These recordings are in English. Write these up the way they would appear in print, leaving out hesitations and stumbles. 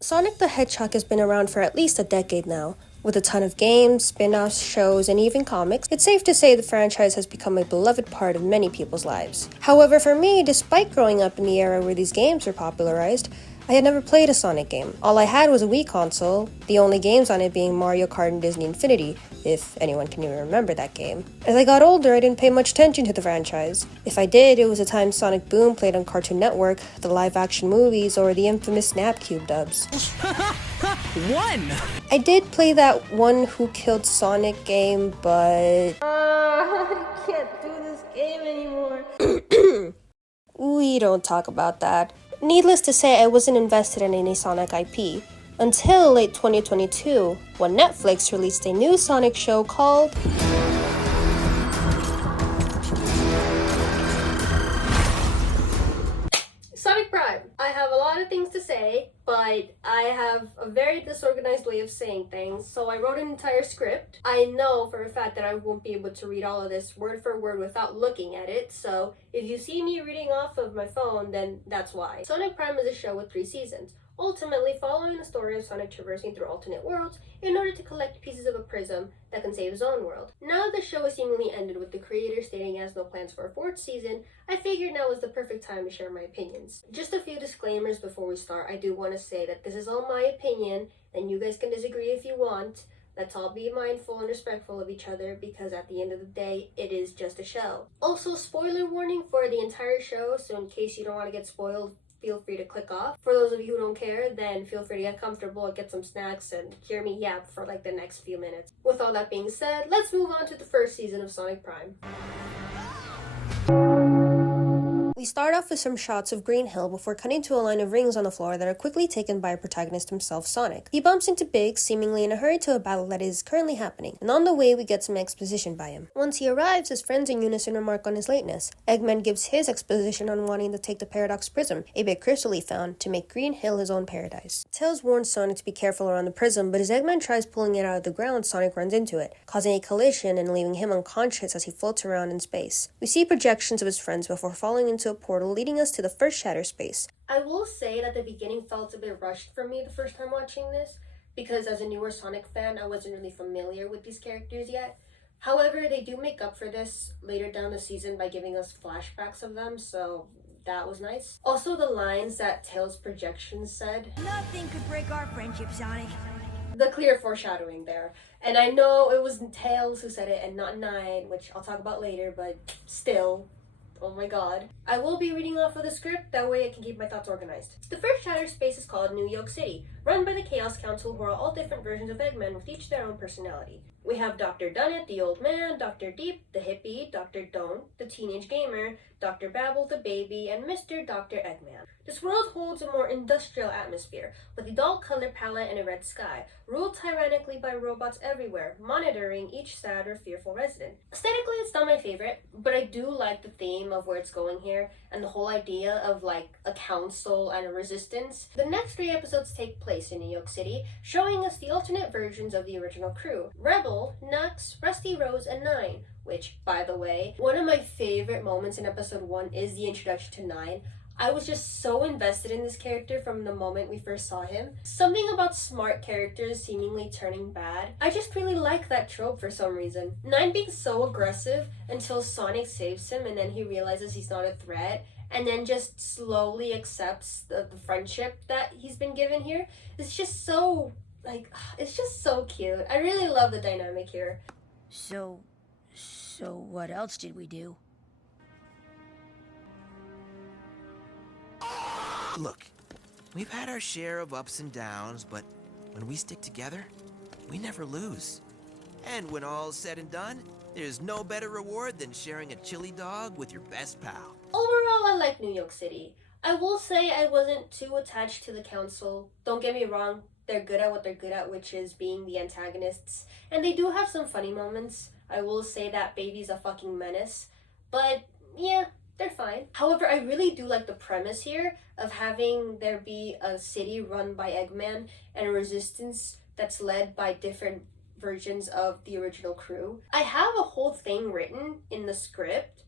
Sonic the Hedgehog has been around for at least a decade now. With a ton of games, spin-offs, shows, and even comics, it's safe to say the franchise has become a beloved part of many people's lives. However, for me, despite growing up in the era where these games were popularized, I had never played a Sonic game. All I had was a Wii console, the only games on it being Mario Kart and Disney Infinity, if anyone can even remember that game. As I got older, I didn't pay much attention to the franchise. If I did, it was the time Sonic Boom played on Cartoon Network, the live-action movies, or the infamous Snapcube dubs. One! I did play that one Who Killed Sonic game, but... I can't do this game anymore. We don't talk about that. Needless to say, I wasn't invested in any Sonic IP until late 2022, when Netflix released a new Sonic show called Sonic Prime. I have a lot of things to say, but I have a very disorganized way of saying things, so I wrote an entire script. I know for a fact that I won't be able to read all of this word for word without looking at it, so if you see me reading off of my phone, then that's why. Sonic Prime is a show with 3 seasons, ultimately following the story of Sonic traversing through alternate worlds in order to collect pieces of a prism that can save his own world. Now that the show has seemingly ended with the creator stating he has no plans for a 4th season, I figured now was the perfect time to share my opinions. Just a few disclaimers before we start. I do want to say that this is all my opinion, and you guys can disagree if you want. Let's all be mindful and respectful of each other, because at the end of the day, it is just a show. Also, spoiler warning for the entire show, so in case you don't want to get spoiled, feel free to click off. For those of you who don't care, then feel free to get comfortable, get some snacks, and hear me yap for like the next few minutes. With all that being said, let's move on to the 1st season of Sonic Prime. We start off with some shots of Green Hill before cutting to a line of rings on the floor that are quickly taken by our protagonist himself, Sonic. He bumps into Biggs, seemingly in a hurry to a battle that is currently happening, and on the way we get some exposition by him. Once he arrives, his friends in unison remark on his lateness. Eggman gives his exposition on wanting to take the Paradox Prism, a big crystal he found, to make Green Hill his own paradise. Tails warns Sonic to be careful around the prism, but as Eggman tries pulling it out of the ground, Sonic runs into it, causing a collision and leaving him unconscious as he floats around in space. We see projections of his friends before falling into a portal leading us to the first Shatter Space. I will say that the beginning felt a bit rushed for me the first time watching this, because as a newer Sonic fan, I wasn't really familiar with these characters yet. However, they do make up for this later down the season by giving us flashbacks of them, so that was nice. Also, the lines that Tails' projections said. Nothing could break our friendship, Sonic. The clear foreshadowing there. And I know it was Tails who said it and not Nine, which I'll talk about later, but still. Oh my god. I will be reading off of the script, that way I can keep my thoughts organized. The first Shatter Space is called New York City, run by the Chaos Council, who are all different versions of Eggman with each their own personality. We have Dr. Dunnett, the old man, Dr. Deep, the hippie, Dr. Don't, the teenage gamer, Dr. Babble, the baby, and Mr. Dr. Eggman. This world holds a more industrial atmosphere, with a dull color palette and a red sky, ruled tyrannically by robots everywhere, monitoring each sad or fearful resident. Aesthetically, it's not my favorite, but I do like the theme of where it's going here, and the whole idea of like a council and a resistance. The next 3 episodes take place in New York City, showing us the alternate versions of the original crew: Rebel, Nux, Rusty Rose, and Nine. Which, by the way, one of my favorite moments in episode 1 is the introduction to Nine. I was just so invested in this character from the moment we first saw him. Something about smart characters seemingly turning bad. I just really like that trope for some reason. Nine being so aggressive until Sonic saves him and then he realizes he's not a threat, and then just slowly accepts the friendship that he's been given here. It's just so, it's just so cute. I really love the dynamic here. So what else did we do? Look, we've had our share of ups and downs, but when we stick together, we never lose. And when all's said and done, there's no better reward than sharing a chili dog with your best pal. Overall, I like New York City. I will say I wasn't too attached to the council. Don't get me wrong, they're good at what they're good at, which is being the antagonists. And they do have some funny moments. I will say that Baby's a fucking menace. But, yeah, they're fine. However, I really do like the premise here of having there be a city run by Eggman and a resistance that's led by different versions of the original crew. I have a whole thing written in the script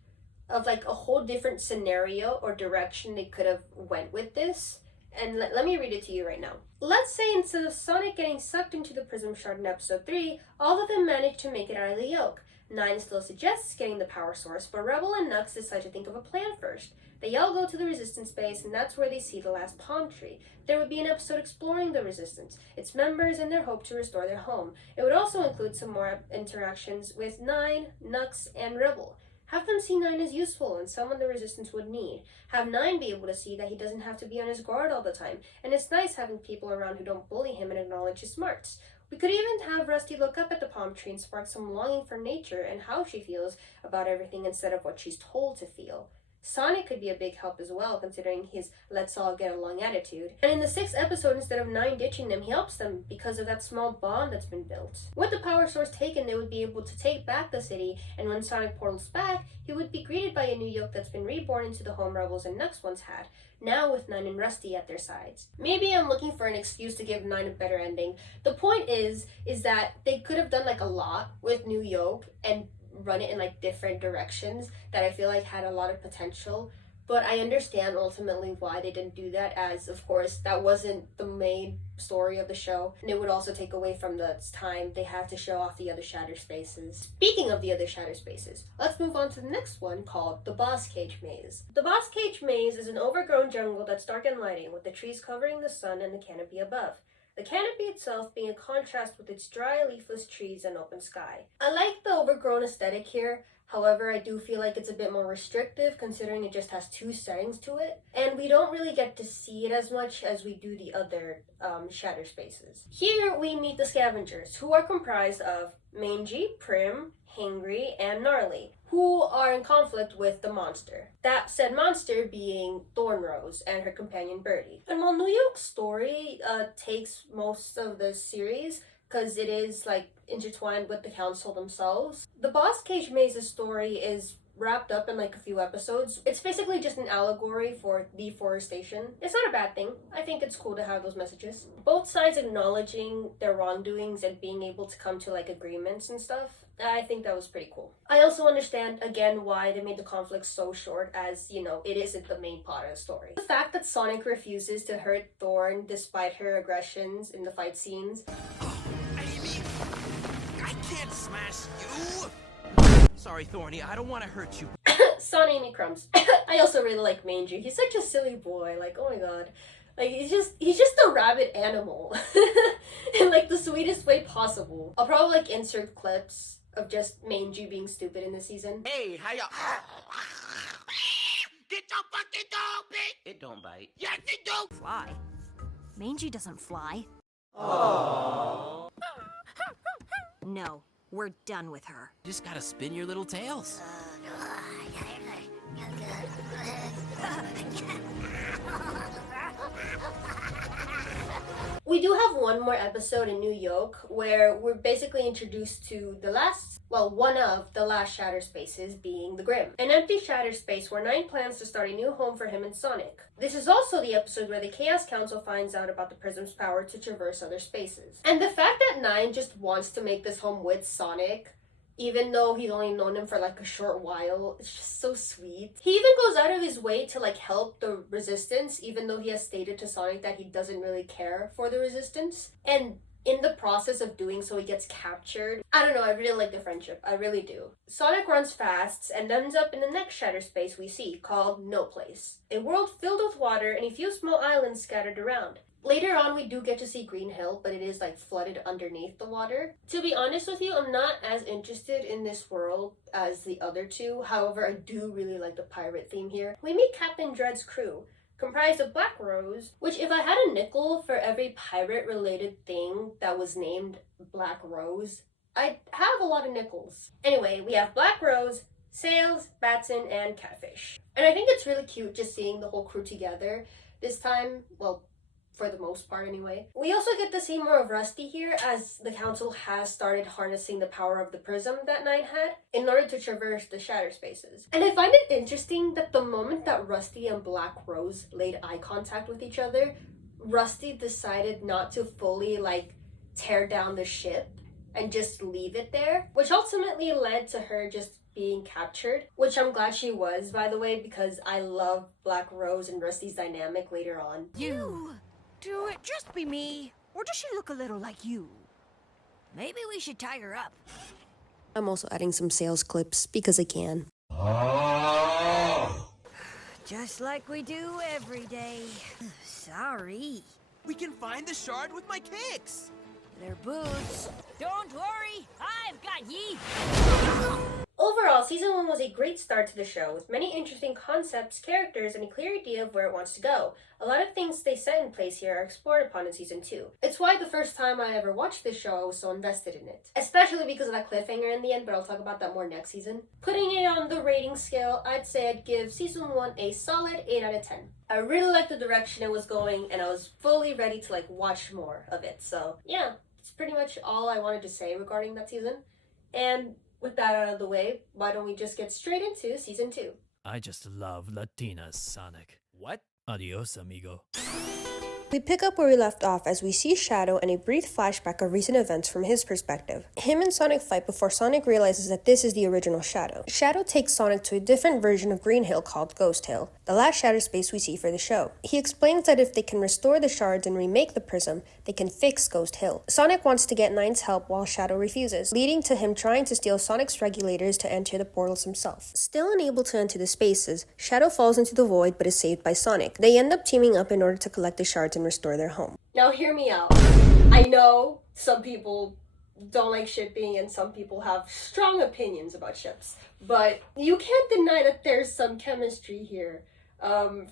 of like a whole different scenario or direction they could have went with this, And let me read it to you right now. Let's say instead of Sonic getting sucked into the Prism Shard in episode 3, all of them manage to make it out of the yoke. 9 still suggests getting the power source, but Rebel and Nux decide to think of a plan first. They all go to the Resistance base, and that's where they see the last palm tree. There would be an episode exploring the Resistance, its members, and their hope to restore their home. It would also include some more interactions with 9, Nux, and Rebel. Have them see 9 as useful and someone the Resistance would need. Have 9 be able to see that he doesn't have to be on his guard all the time, and it's nice having people around who don't bully him and acknowledge his smarts. We could even have Rusty look up at the palm tree and spark some longing for nature and how she feels about everything instead of what she's told to feel. Sonic could be a big help as well, considering his let's all get along attitude. And in the 6th episode, instead of 9 ditching them, he helps them because of that small bond that's been built. With the power source taken, they would be able to take back the city, and when Sonic portals back, he would be greeted by a new yoke that's been reborn into the home Rebels and Nux once had, now with 9 and Rusty at their sides. Maybe I'm looking for an excuse to give 9 a better ending. The point is that they could have done like a lot with New Yoke and run it in like different directions that I feel like had a lot of potential, but I understand ultimately why they didn't do that, as of course that wasn't the main story of the show, and it would also take away from the time they had to show off the other Shatter Spaces. Speaking of the other Shatter Spaces, let's move on to the next one, called the Boss Cage Maze. The Boss Cage Maze is an overgrown jungle that's dark and lighting, with the trees covering the sun and the canopy above. The canopy itself being a contrast with its dry, leafless trees and open sky. I like the overgrown aesthetic here, however I do feel like it's a bit more restrictive considering it just has 2 settings to it, and we don't really get to see it as much as we do the other Shatter Spaces. Here we meet the Scavengers, who are comprised of Mangy, Prim, Hangry, and Gnarly, who are in conflict with the monster. That said monster being Thornrose and her companion Birdie. And while New Yoke's story takes most of the series, because it is like intertwined with the council themselves, the Boss Cage Maze's story is wrapped up in like a few episodes. It's basically just an allegory for deforestation. It's not a bad thing. I think it's cool to have those messages. Both sides acknowledging their wrongdoings and being able to come to like agreements and stuff. I think that was pretty cool. I also understand, again, why they made the conflict so short, as, you know, it isn't the main part of the story. The fact that Sonic refuses to hurt Thorn despite her aggressions in the fight scenes. Amy, I can't smash you! Sorry, Thorny, I don't want to hurt you. Son Amy Crumbs. I also really like Mangy. He's such a silly boy, like, oh my god. Like, he's just a rabbit animal. In like the sweetest way possible. I'll probably like insert clips of just Mangy being stupid in this season. Hey, how y'all? Get your fucking dog, bitch! It don't bite. Yes, it do! Fly. Mangy doesn't fly. Aww. No, we're done with her. Just gotta spin your little tails. We do have one more episode in New Yoke where we're basically introduced to one of the last Shatter Spaces, being the Grim. An empty Shatter Space where 9 plans to start a new home for him and Sonic. This is also the episode where the Chaos Council finds out about the Prism's power to traverse other spaces. And the fact that 9 just wants to make this home with Sonic, even though he's only known him for like a short while, it's just so sweet. He even goes out of his way to like help the Resistance, even though he has stated to Sonic that he doesn't really care for the Resistance. And in the process of doing so, he gets captured. I don't know, I really like the friendship. I really do. Sonic runs fast and ends up in the next Shatter Space we see, called No Place. A world filled with water and a few small islands scattered around. Later on, we do get to see Green Hill, but it is like flooded underneath the water. To be honest with you, I'm not as interested in this world as the other two. However, I do really like the pirate theme here. We meet Captain Dread's crew, comprised of Black Rose, which if I had a nickel for every pirate-related thing that was named Black Rose, I'd have a lot of nickels. Anyway, we have Black Rose, Sails, Batson, and Catfish. And I think it's really cute just seeing the whole crew together this time, well, for the most part anyway. We also get to see more of Rusty here, as the council has started harnessing the power of the prism that 9 had in order to traverse the Shatter Spaces. And I find it interesting that the moment that Rusty and Black Rose laid eye contact with each other, Rusty decided not to fully like tear down the ship and just leave it there, which ultimately led to her just being captured, which I'm glad she was, by the way, because I love Black Rose and Rusty's dynamic later on. You! Do it just be me? Or does she look a little like you? Maybe we should tie her up. I'm also adding some sales clips because I can. Just like we do every day. Sorry. We can find the shard with my kicks. They're boots. Don't worry, I've got ye. Overall, Season 1 was a great start to the show, with many interesting concepts, characters, and a clear idea of where it wants to go. A lot of things they set in place here are explored upon in Season 2. It's why the first time I ever watched this show, I was so invested in it. Especially because of that cliffhanger in the end, but I'll talk about that more next season. Putting it on the rating scale, I'd say I'd give Season 1 a solid 8 out of 10. I really liked the direction it was going, and I was fully ready to watch more of it. So yeah, it's pretty much all I wanted to say regarding that season. And with that out of the way, why don't we just get straight into Season 2? I just love Latinas, Sonic. What? Adios, amigo. We pick up where we left off as we see Shadow and a brief flashback of recent events from his perspective. Him and Sonic fight before Sonic realizes that this is the original Shadow. Shadow takes Sonic to a different version of Green Hill called Ghost Hill, the last shadow space we see for the show. He explains that if they can restore the shards and remake the prism, they can fix Ghost Hill. Sonic wants to get Nine's help while Shadow refuses, leading to him trying to steal Sonic's regulators to enter the portals himself. Still unable to enter the spaces, Shadow falls into the void but is saved by Sonic. They end up teaming up in order to collect the shards and restore their home. Now hear me out. I know some people don't like shipping and some people have strong opinions about ships, but you can't deny that there's some chemistry here,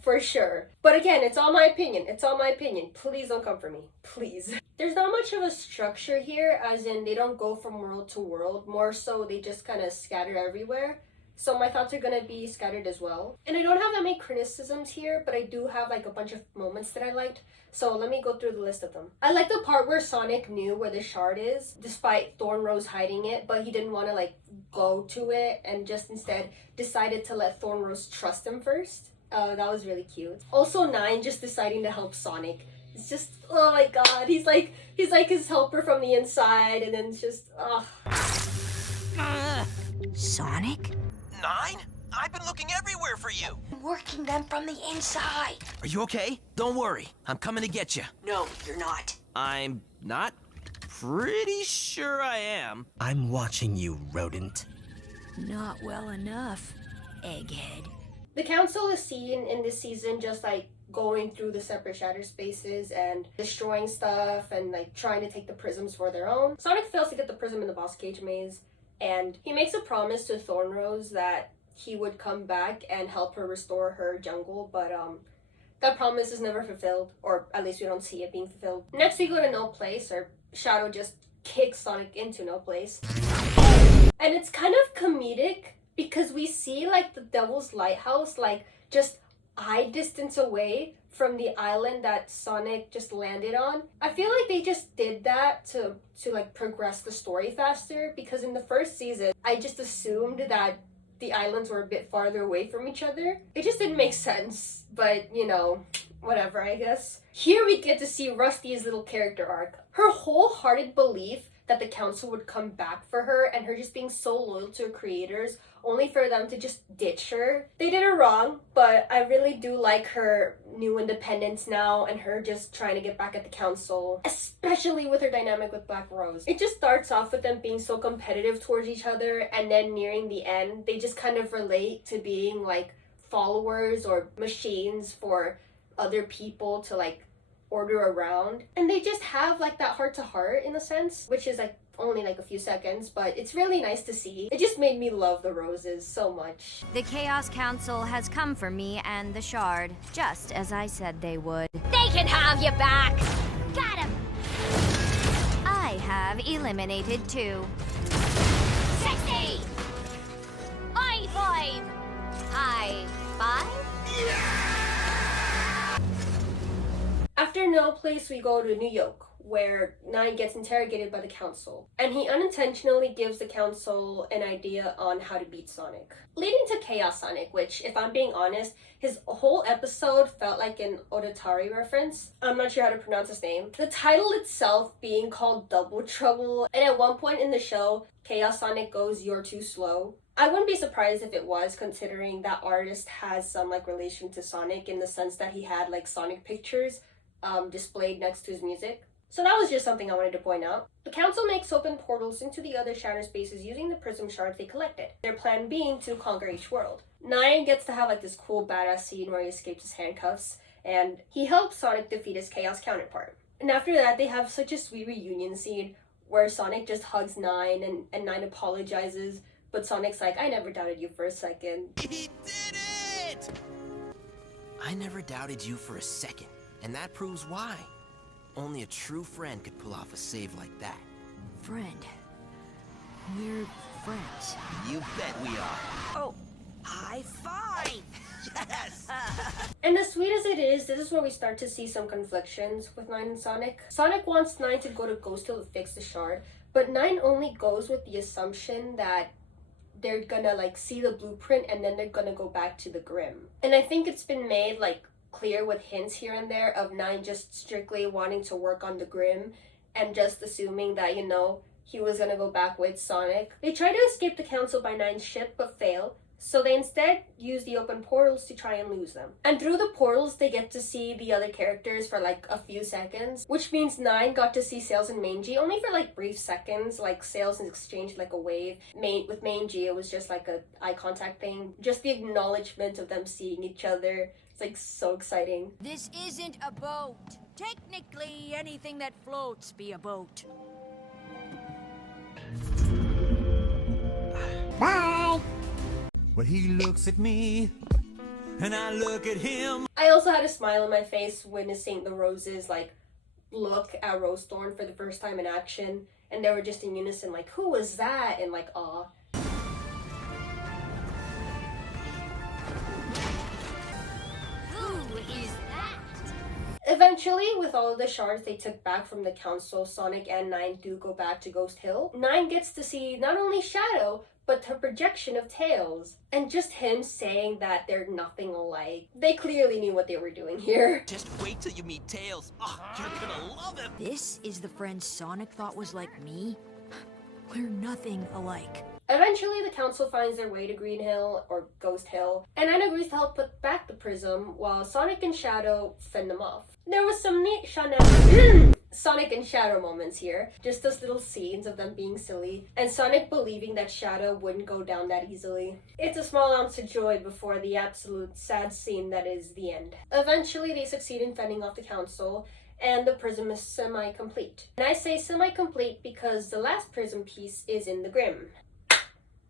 for sure. But again, it's all my opinion. It's all my opinion. Please don't come for me. Please. There's not much of a structure here, as in they don't go from world to world. More so, they just kind of scatter everywhere. So my thoughts are gonna be scattered as well. And I don't have that many criticisms here, but I do have a bunch of moments that I liked. So let me go through the list of them. I like the part where Sonic knew where the shard is, despite Thornrose hiding it, but he didn't want to go to it and just instead decided to let Thornrose trust him first. That was really cute. Also, Nine just deciding to help Sonic. It's just, oh my god, he's like his helper from the inside, and then it's just, Sonic? 9? I've been looking everywhere for you. I'm working them from the inside. Are you okay? Don't worry. I'm coming to get you. No, you're not. I'm not? Pretty sure I am. I'm watching you, rodent. Not well enough, egghead. The council is seen in this season just going through the separate shatter spaces and destroying stuff and trying to take the prisms for their own. Sonic fails to get the prism in the boss cage maze, and he makes a promise to Thornrose that he would come back and help her restore her jungle, but that promise is never fulfilled, or at least we don't see it being fulfilled. Next we go to No Place, or Shadow just kicks Sonic into No Place. And it's kind of comedic because we see the Devil's Lighthouse just eye distance away from the island that Sonic just landed on. I feel like they just did that to progress the story faster, because in the first season I just assumed that the islands were a bit farther away from each other. It just didn't make sense, but whatever, I guess. Here we get to see Rusty's little character arc. Her wholehearted belief that the council would come back for her, and her just being so loyal to her creators, only for them to just ditch her. They did her wrong, but I really do like her new independence now, and her just trying to get back at the council, especially with her dynamic with Black Rose. It just starts off with them being so competitive towards each other, and then nearing the end, they just kind of relate to being followers or machines for other people to order around, and they just have that heart-to-heart in a sense, which is only a few seconds, but it's really nice to see. It just made me love the Roses so much. The Chaos Council has come for me and the shard, just as I said they would. They can have you back! Got him! I have eliminated 2. 60! High five! High five? After No Place, we go to New York, where Nine gets interrogated by the council, and he unintentionally gives the council an idea on how to beat Sonic, leading to Chaos Sonic, which, if I'm being honest, his whole episode felt like an Otatari reference. I'm not sure how to pronounce his name. The title itself being called Double Trouble, and at one point in the show, Chaos Sonic goes, "You're too slow." I wouldn't be surprised if it was, considering that artist has some like relation to Sonic in the sense that he had like Sonic pictures displayed next to his music. So that was just something I wanted to point out. The council makes open portals into the other shatter spaces using the prism shards they collected, their plan being to conquer each world. 9 gets to have like this cool badass scene where he escapes his handcuffs, and he helps Sonic defeat his Chaos counterpart. And after that, they have such a sweet reunion scene where Sonic just hugs 9 and 9 apologizes, but Sonic's like, I never doubted you for a second. He did it! I never doubted you for a second, and that proves why. Only a true friend could pull off a save like that. Friend. We're friends. You bet we are. Oh, high five! Yes! And as sweet as it is, this is where we start to see some conflictions with 9 and Sonic. Sonic wants 9 to go to Ghost Hill to fix the shard, but 9 only goes with the assumption that they're gonna like see the blueprint and then they're gonna go back to the Grim. And I think it's been made like clear with hints here and there of 9 just strictly wanting to work on the Grim and just assuming that, you know, he was gonna go back with Sonic. They try to escape the council by 9's ship but fail, so they instead use the open portals to try and lose them. And through the portals, they get to see the other characters for like a few seconds, which means 9 got to see Sails and Mangy only for like brief seconds. Like Sails exchanged like a wave. With Mangy, it was just like a eye contact thing. Just the acknowledgement of them seeing each other. It's like so exciting. This isn't a boat. Technically, anything that floats be a boat. Bye! Well, he looks at me, and I look at him. I also had a smile on my face witnessing the Roses like look at Rose Thorn for the first time in action, and they were just in unison like, who was that? And like, aw. Who is that? Eventually, with all of the shards they took back from the council, Sonic and 9 do go back to Ghost Hill. 9 gets to see not only Shadow, but her projection of Tails. And just him saying that they're nothing alike. They clearly knew what they were doing here. Just wait till you meet Tails. Oh, you're gonna love him. This is the friend Sonic thought was like me? We're nothing alike. Eventually, the council finds their way to Green Hill, or Ghost Hill, and 9 agrees to help put back the prism, while Sonic and Shadow fend them off. There was some neat Sonic and Shadow moments here, just those little scenes of them being silly, and Sonic believing that Shadow wouldn't go down that easily. It's a small ounce of joy before the absolute sad scene that is the end. Eventually, they succeed in fending off the council, and the prism is semi-complete. And I say semi-complete because the last prism piece is in the Grim.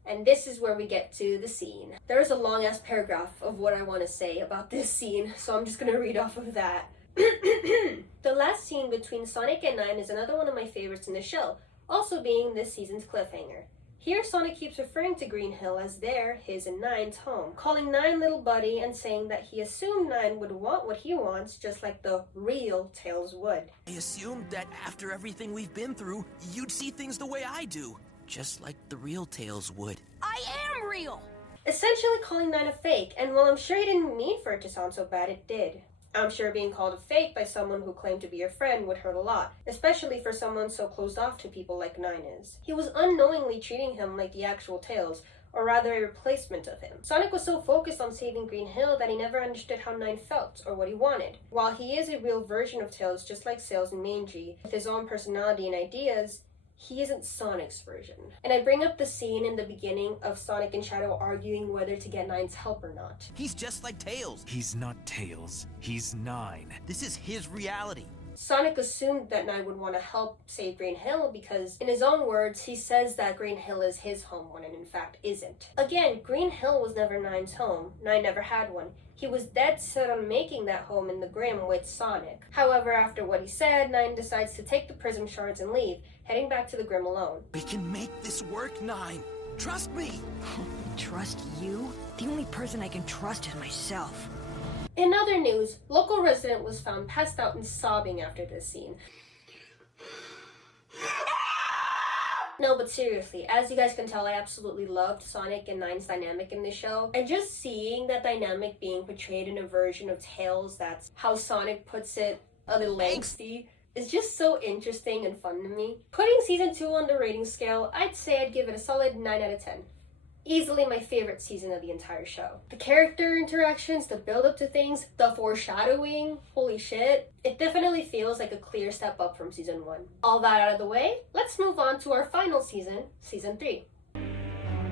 And this is where we get to the scene. There's a long-ass paragraph of what I want to say about this scene, so I'm just gonna read off of that. The last scene between Sonic and 9 is another one of my favorites in the show, also being this season's cliffhanger. Here, Sonic keeps referring to Green Hill as their, his, and 9's home, calling 9 little buddy and saying that he assumed 9 would want what he wants just like the real Tails would. I assumed that after everything we've been through, you'd see things the way I do. Just like the real Tails would. I am real! Essentially calling 9 a fake, and while I'm sure he didn't mean for it to sound so bad, it did. I'm sure being called a fake by someone who claimed to be your friend would hurt a lot, especially for someone so closed off to people like 9 is. He was unknowingly treating him like the actual Tails, or rather a replacement of him. Sonic was so focused on saving Green Hill that he never understood how 9 felt, or what he wanted. While he is a real version of Tails just like Sails and Mangy, with his own personality and ideas, he isn't Sonic's version. And I bring up the scene in the beginning of Sonic and Shadow arguing whether to get 9's help or not. He's just like Tails. He's not Tails. He's 9. This is his reality. Sonic assumed that 9 would want to help save Green Hill because, in his own words, he says that Green Hill is his home when it in fact isn't. Again, Green Hill was never 9's home. 9 never had one. He was dead set on making that home in the Grim with Sonic. However, after what he said, 9 decides to take the prism shards and leave, heading back to the Grim alone. We can make this work, 9. Trust me. Trust you? The only person I can trust is myself. In other news, local resident was found passed out and sobbing after this scene. No, but seriously, as you guys can tell, I absolutely loved Sonic and 9's dynamic in this show. And just seeing that dynamic being portrayed in a version of Tails that's how Sonic puts it, a little angsty, is just so interesting and fun to me. Putting season 2 on the rating scale, I'd say I'd give it a solid 9 out of 10. Easily my favorite season of the entire show. The character interactions, the build up to things, the foreshadowing, holy shit. It definitely feels like a clear step up from season 1. All that out of the way, let's move on to our final season, season 3.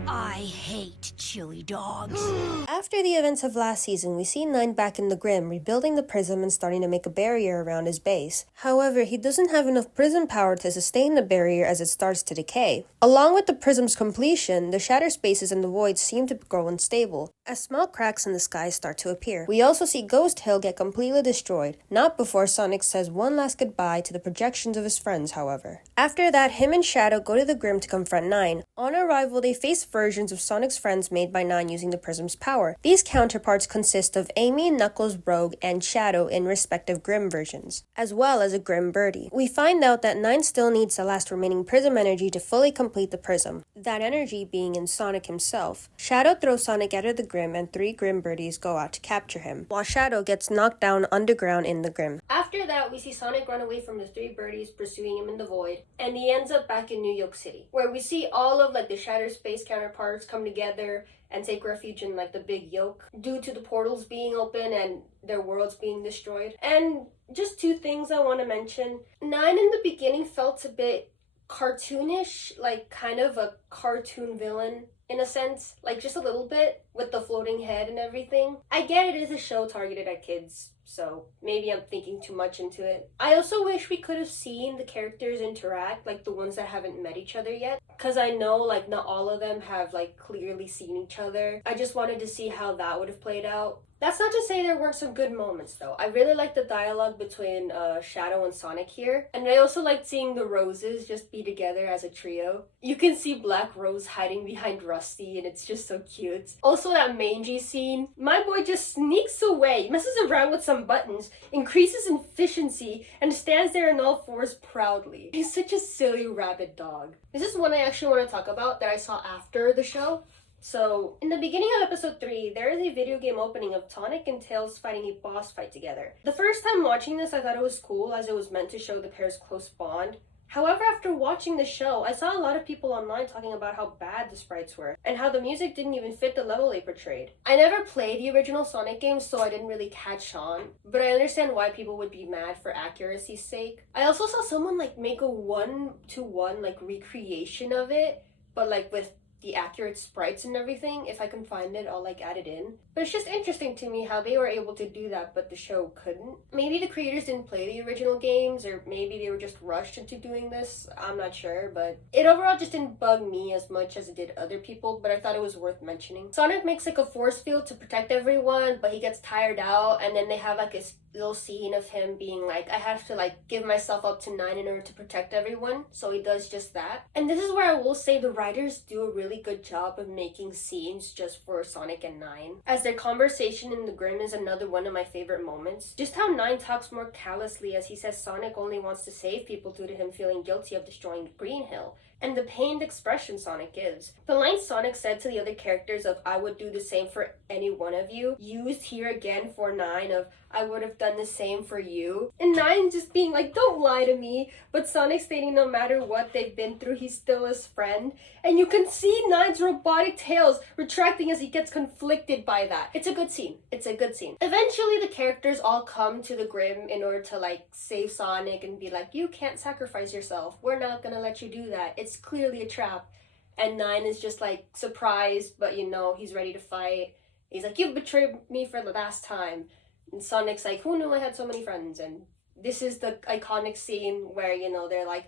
I hate chili dogs. After the events of last season, we see Nine back in the Grim, rebuilding the prism and starting to make a barrier around his base. However, he doesn't have enough prism power to sustain the barrier as it starts to decay. Along with the prism's completion, the shatter spaces and the voids seem to grow unstable, as small cracks in the sky start to appear. We also see Ghost Hill get completely destroyed, not before Sonic says one last goodbye to the projections of his friends, however. After that, him and Shadow go to the Grim to confront Nine. On arrival, they face versions of Sonic's friends made by Nine using the prism's power. These counterparts consist of Amy, Knuckles, Rogue, and Shadow in respective Grim versions, as well as a Grim Birdie. We find out that Nine still needs the last remaining prism energy to fully complete the prism, that energy being in Sonic himself. Shadow throws Sonic out of the Grim and 3 Grim Birdies go out to capture him, while Shadow gets knocked down underground in the Grim. After that, we see Sonic run away from the 3 Birdies pursuing him in the void, and he ends up back in New York City, where we see all of the Shatter Space counterparts come together and take refuge in the Big Yoke due to the portals being open and their worlds being destroyed. And just 2 things I want to mention. Nine in the beginning felt a bit cartoonish, kind of a cartoon villain in a sense, just a little bit with the floating head and everything. I get it is a show targeted at kids, so maybe I'm thinking too much into it. I also wish we could have seen the characters interact, the ones that haven't met each other yet, because I know not all of them have clearly seen each other. I just wanted to see how that would have played out. That's not to say there weren't some good moments though. I really liked the dialogue between Shadow and Sonic here. And I also liked seeing the Roses just be together as a trio. You can see Black Rose hiding behind Rusty and it's just so cute. Also that mangy scene. My boy just sneaks away, messes around with some buttons, increases efficiency, and stands there on all fours proudly. He's such a silly rabid dog. This is one I actually want to talk about that I saw after the show. So, in the beginning of episode 3, there is a video game opening of Sonic and Tails fighting a boss fight together. The first time watching this, I thought it was cool as it was meant to show the pair's close bond. However, after watching the show, I saw a lot of people online talking about how bad the sprites were, and how the music didn't even fit the level they portrayed. I never played the original Sonic games, so I didn't really catch on, but I understand why people would be mad for accuracy's sake. I also saw someone make a 1-to-1 recreation of it, but with the accurate sprites and everything. If I can find it, I'll add it in. But it's just interesting to me how they were able to do that, but the show couldn't. Maybe the creators didn't play the original games, or maybe they were just rushed into doing this. I'm not sure, but it overall just didn't bug me as much as it did other people, but I thought it was worth mentioning. Sonic makes a force field to protect everyone, but he gets tired out, and then they have a little scene of him being I have to give myself up to Nine in order to protect everyone, so he does just that. And this is where I will say the writers do a really good job of making scenes just for Sonic and Nine, as their conversation in the Grim is another one of my favorite moments. Just how Nine talks more callously as he says Sonic only wants to save people due to him feeling guilty of destroying Green Hill, and the pained expression Sonic gives. The line Sonic said to the other characters of "I would do the same for any one of you," used here again for Nine of "I would have done the same for you." And Nine just being "Don't lie to me," but Sonic stating no matter what they've been through, he's still his friend. And you can see Nine's robotic tails retracting as he gets conflicted by that. It's a good scene. It's a good scene. Eventually, the characters all come to the Grim in order to save Sonic and be "You can't sacrifice yourself. We're not gonna let you do that. It's clearly a trap." And Nine is just surprised, but he's ready to fight. He's "You've betrayed me for the last time." And Sonic's "Who knew I had so many friends?" And this is the iconic scene where, they're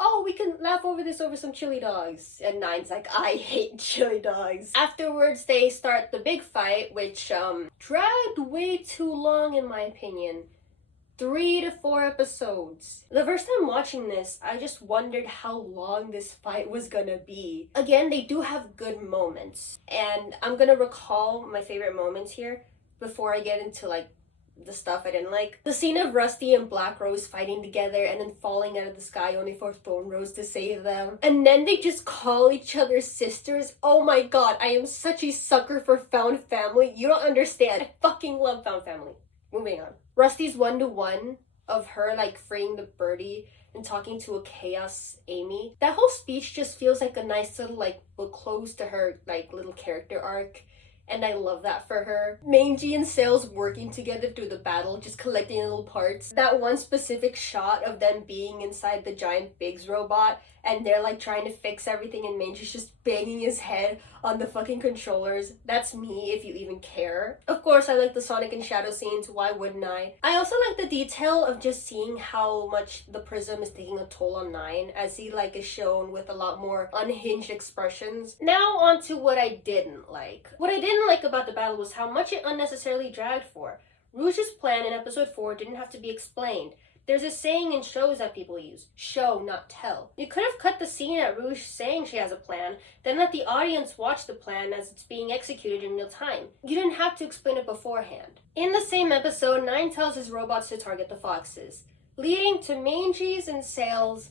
"Oh, we can laugh over this over some chili dogs." And Nine's "I hate chili dogs." Afterwards, they start the big fight, which dragged way too long in my opinion. 3 to 4 episodes. The first time watching this, I just wondered how long this fight was gonna be. Again, they do have good moments, and I'm gonna recall my favorite moments here before I get into the stuff I didn't like. The scene of Rusty and Black Rose fighting together and then falling out of the sky only for Thorn Rose to save them. And then they just call each other sisters. Oh my god, I am such a sucker for found family. You don't understand. I fucking love found family. Moving on. Rusty's 1-to-1 of her freeing the birdie and talking to a chaos Amy. That whole speech just feels like a nice little like book close to her like little character arc. And I love that for her. Mangy and Sails working together through the battle, just collecting little parts. That one specific shot of them being inside the giant Biggs robot and they're like trying to fix everything and Mangy's just banging his head on the fucking controllers. That's me, if you even care. Of course, I like the Sonic and Shadow scenes, why wouldn't I? I also like the detail of just seeing how much the prism is taking a toll on Nine, as he like is shown with a lot more unhinged expressions. Now on to what I didn't like. What I didn't like about the battle was how much it unnecessarily dragged for. Rouge's plan in episode 4 didn't have to be explained. There's a saying in shows that people use, show, not tell. You could have cut the scene at Rouge saying she has a plan, then let the audience watch the plan as it's being executed in real time. You didn't have to explain it beforehand. In the same episode, Nine tells his robots to target the foxes, leading to Mangy's and Sail's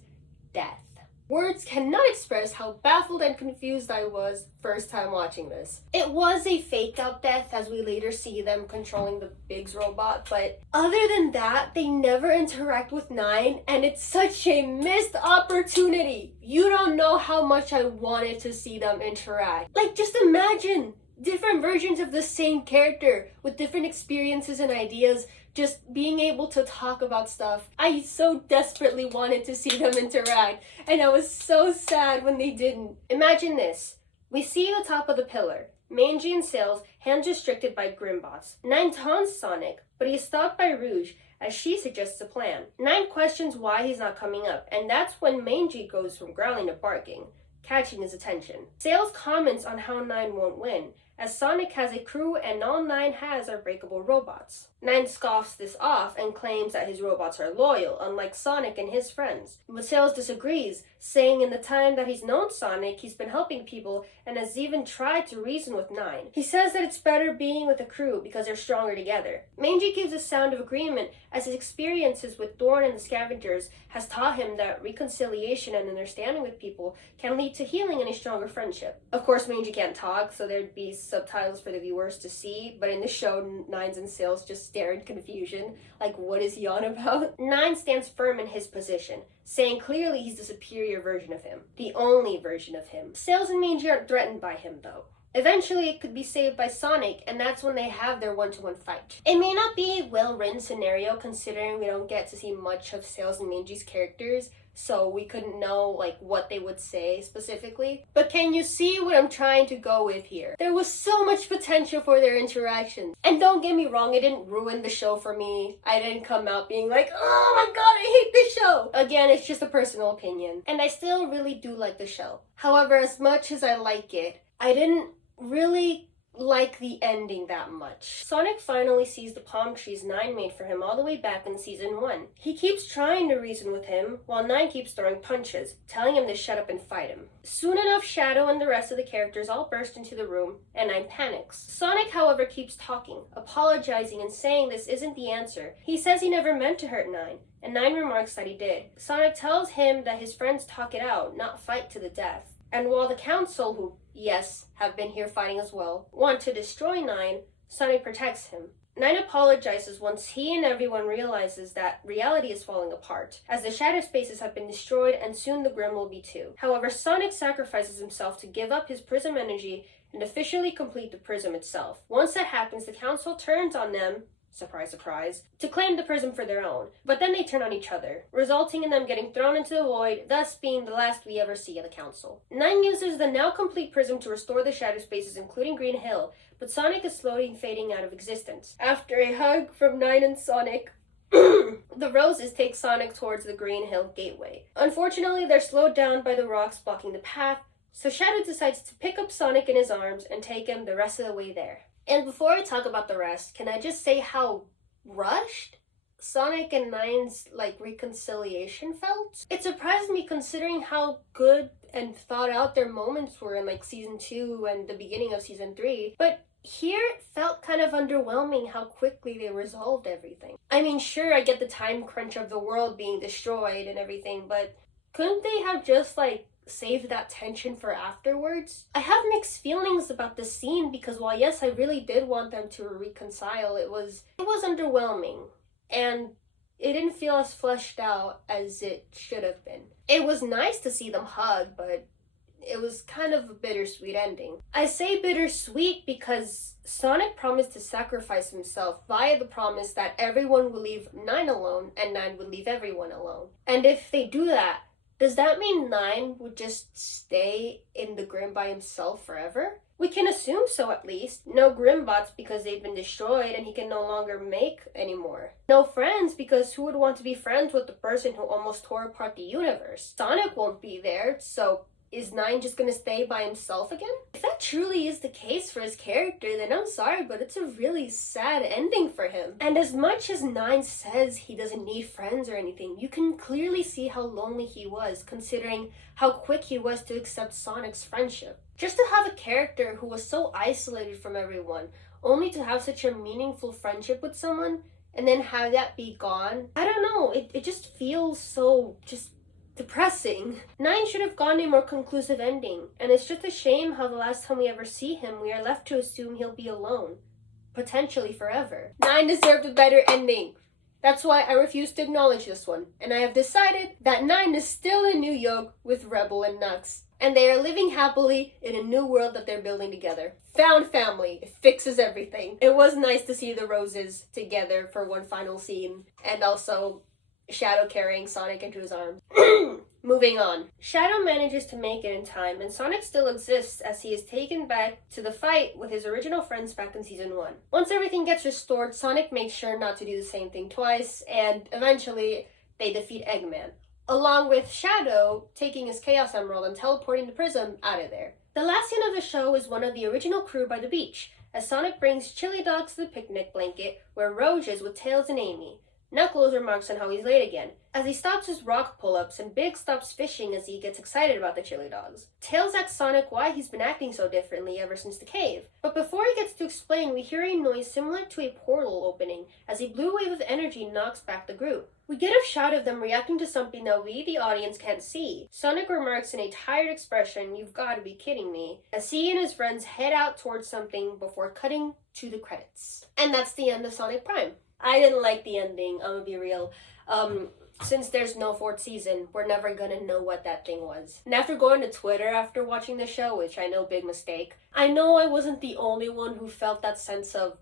death. Words cannot express how baffled and confused I was first time watching this. It was a fake out death as we later see them controlling the Biggs robot, but other than that, they never interact with Nine and it's such a missed opportunity. You don't know how much I wanted to see them interact. Like, just imagine different versions of the same character with different experiences and ideas just being able to talk about stuff. I so desperately wanted to see them interact, and I was so sad when they didn't. Imagine this. We see the top of the pillar. Mangy and Sails, hands restricted by Grimbots. Nine taunts Sonic, but he's stopped by Rouge as she suggests a plan. Nine questions why he's not coming up, and that's when Mangy goes from growling to barking, catching his attention. Sails comments on how Nine won't win, as Sonic has a crew and all Nine has are breakable robots. Nine scoffs this off and claims that his robots are loyal, unlike Sonic and his friends. But Sails disagrees, saying in the time that he's known Sonic, he's been helping people and has even tried to reason with Nine. He says that it's better being with a crew because they're stronger together. Mangy gives a sound of agreement as his experiences with Thorn and the Scavengers has taught him that reconciliation and understanding with people can lead to healing and a stronger friendship. Of course, Mangy can't talk, so there'd be subtitles for the viewers to see, but in the show, Nines and Sails just stare in confusion, like what is he on about? Nine stands firm in his position, saying clearly he's the superior version of him, the only version of him. Sails and Mangy aren't threatened by him though. Eventually it could be saved by Sonic, and that's when they have their one-to-one fight. It may not be a well-written scenario considering we don't get to see much of Sails and Mangy's characters, so we couldn't know like what they would say specifically. But can you see what I'm trying to go with here? There was so much potential for their interactions. And don't get me wrong, it didn't ruin the show for me. I didn't come out being like, oh my god, I hate this show. Again, it's just a personal opinion. And I still really do like the show. However, as much as I like it, I didn't really like the ending that much. Sonic finally sees the palm trees Nine made for him all the way back in season 1. He keeps trying to reason with him, while Nine keeps throwing punches, telling him to shut up and fight him. Soon enough, Shadow and the rest of the characters all burst into the room, and Nine panics. Sonic, however, keeps talking, apologizing and saying this isn't the answer. He says he never meant to hurt Nine, and Nine remarks that he did. Sonic tells him that his friends talk it out, not fight to the death. And while the Council, who, yes, have been here fighting as well, want to destroy Nine, Sonic protects him. Nine apologizes once he and everyone realizes that reality is falling apart, as the shadow spaces have been destroyed and soon the Grim will be too. However, Sonic sacrifices himself to give up his prism energy and officially complete the prism itself. Once that happens, the Council turns on them, surprise, surprise, to claim the prism for their own. But then they turn on each other, resulting in them getting thrown into the void, thus being the last we ever see of the Council. Nine uses the now complete prism to restore the shadow spaces, including Green Hill, but Sonic is slowly fading out of existence. After a hug from Nine and Sonic, the roses take Sonic towards the Green Hill gateway. Unfortunately, they're slowed down by the rocks blocking the path, so Shadow decides to pick up Sonic in his arms and take him the rest of the way there. And before I talk about the rest, can I just say how rushed Sonic and Nine's, reconciliation felt? It surprised me considering how good and thought out their moments were in, season 2 and the beginning of season 3. But here it felt kind of underwhelming how quickly they resolved everything. I mean, sure, I get the time crunch of the world being destroyed and everything, but couldn't they have just, save that tension for afterwards? I have mixed feelings about this scene because while yes, I really did want them to reconcile, it was underwhelming. And it didn't feel as fleshed out as it should have been. It was nice to see them hug, but it was kind of a bittersweet ending. I say bittersweet because Sonic promised to sacrifice himself via the promise that everyone will leave 9 alone and 9 would leave everyone alone. And if they do that, does that mean 9 would just stay in the Grim by himself forever? We can assume so, at least. No Grimbots because they've been destroyed and he can no longer make anymore. No friends because who would want to be friends with the person who almost tore apart the universe? Sonic won't be there, so is 9 just gonna stay by himself again? If that truly is the case for his character, then I'm sorry, but it's a really sad ending for him. And as much as 9 says he doesn't need friends or anything, you can clearly see how lonely he was, considering how quick he was to accept Sonic's friendship. Just to have a character who was so isolated from everyone, only to have such a meaningful friendship with someone, and then have that be gone, I don't know, it just feels so depressing. 9 should have gotten a more conclusive ending, and it's just a shame how the last time we ever see him, we are left to assume he'll be alone. Potentially forever. 9 deserved a better ending. That's why I refuse to acknowledge this one, and I have decided that 9 is still in New York with Rebel and Nux, and they are living happily in a new world that they're building together. Found family. It fixes everything. It was nice to see the Roses together for one final scene, and also Shadow carrying Sonic into his arms. Moving on. Shadow manages to make it in time, and Sonic still exists as he is taken back to the fight with his original friends back in Season 1. Once everything gets restored, Sonic makes sure not to do the same thing twice, and eventually they defeat Eggman, along with Shadow taking his Chaos Emerald and teleporting the Prism out of there. The last scene of the show is one of the original crew by the beach, as Sonic brings chili dogs to the picnic blanket where Rouge is with Tails and Amy. Knuckles remarks on how he's late again, as he stops his rock pull-ups, and Big stops fishing as he gets excited about the chili dogs. Tails asks Sonic why he's been acting so differently ever since the cave, but before he gets to explain, we hear a noise similar to a portal opening, as a blue wave of energy knocks back the group. We get a shot of them reacting to something that we, the audience, can't see. Sonic remarks in a tired expression, "You've gotta be kidding me," as he and his friends head out towards something before cutting to the credits. And that's the end of Sonic Prime. I didn't like the ending, I'm gonna be real. Since there's no 4th season, we're never gonna know what that thing was. And after going to Twitter after watching the show, which I know, big mistake, I know I wasn't the only one who felt that sense of,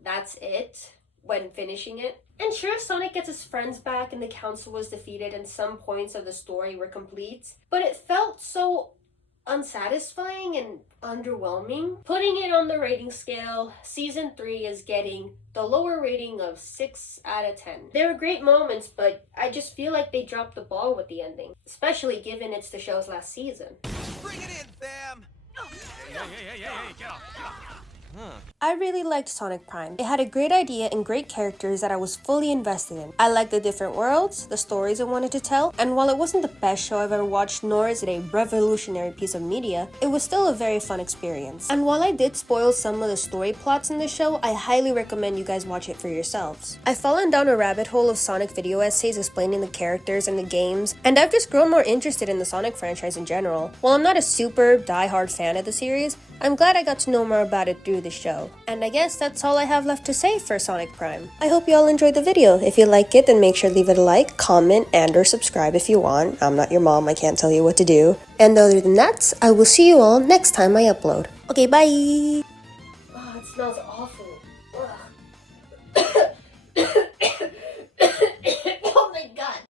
that's it, when finishing it. And sure, Sonic gets his friends back and the council was defeated and some points of the story were complete, but it felt so unsatisfying and underwhelming. Putting it on the rating scale, Season 3 is getting the lower rating of 6 out of 10. There were great moments, but I just feel like they dropped the ball with the ending, especially given it's the show's last season. Bring it in, fam! Hey, get off. I really liked Sonic Prime. It had a great idea and great characters that I was fully invested in. I liked the different worlds, the stories it wanted to tell, and while it wasn't the best show I've ever watched, nor is it a revolutionary piece of media, it was still a very fun experience. And while I did spoil some of the story plots in the show, I highly recommend you guys watch it for yourselves. I've fallen down a rabbit hole of Sonic video essays explaining the characters and the games, and I've just grown more interested in the Sonic franchise in general. While I'm not a super die-hard fan of the series, I'm glad I got to know more about it through the show. And I guess that's all I have left to say for Sonic Prime. I hope you all enjoyed the video. If you like it, then make sure to leave it a like, comment, and or subscribe if you want. I'm not your mom, I can't tell you what to do. And other than that, I will see you all next time I upload. Okay, bye! Oh, it smells awful.